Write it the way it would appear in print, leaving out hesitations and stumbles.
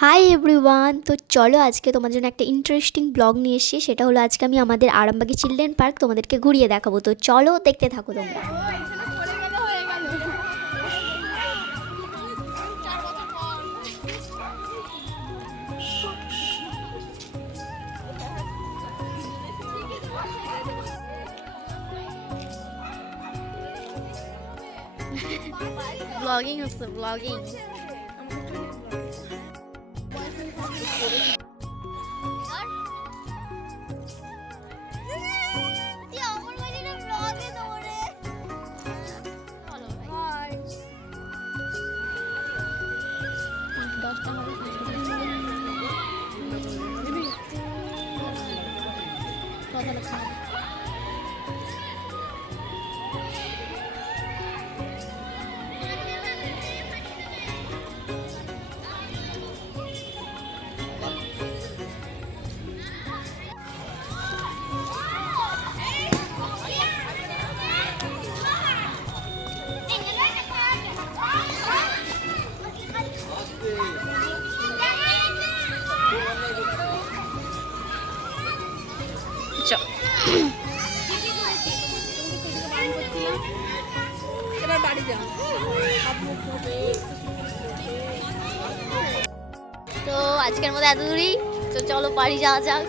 Hi everyone, তো চলো আজকে তোমার জন্য একটা ইন্টারেস্টিং ব্লগ নিয়ে এসেছি। সেটা হলো আজকে আমি আমাদের আরামবাগী চিলড্রেন পার্ক তোমাদেরকে ঘুরিয়ে দেখাবো। তো চলো দেখতে থাকো তোমরা। ব্লগিং হচ্ছে ব্লগিং। তো আজকের মতো এত দূরই, তো চলো বাড়ি যাওয়া যাক।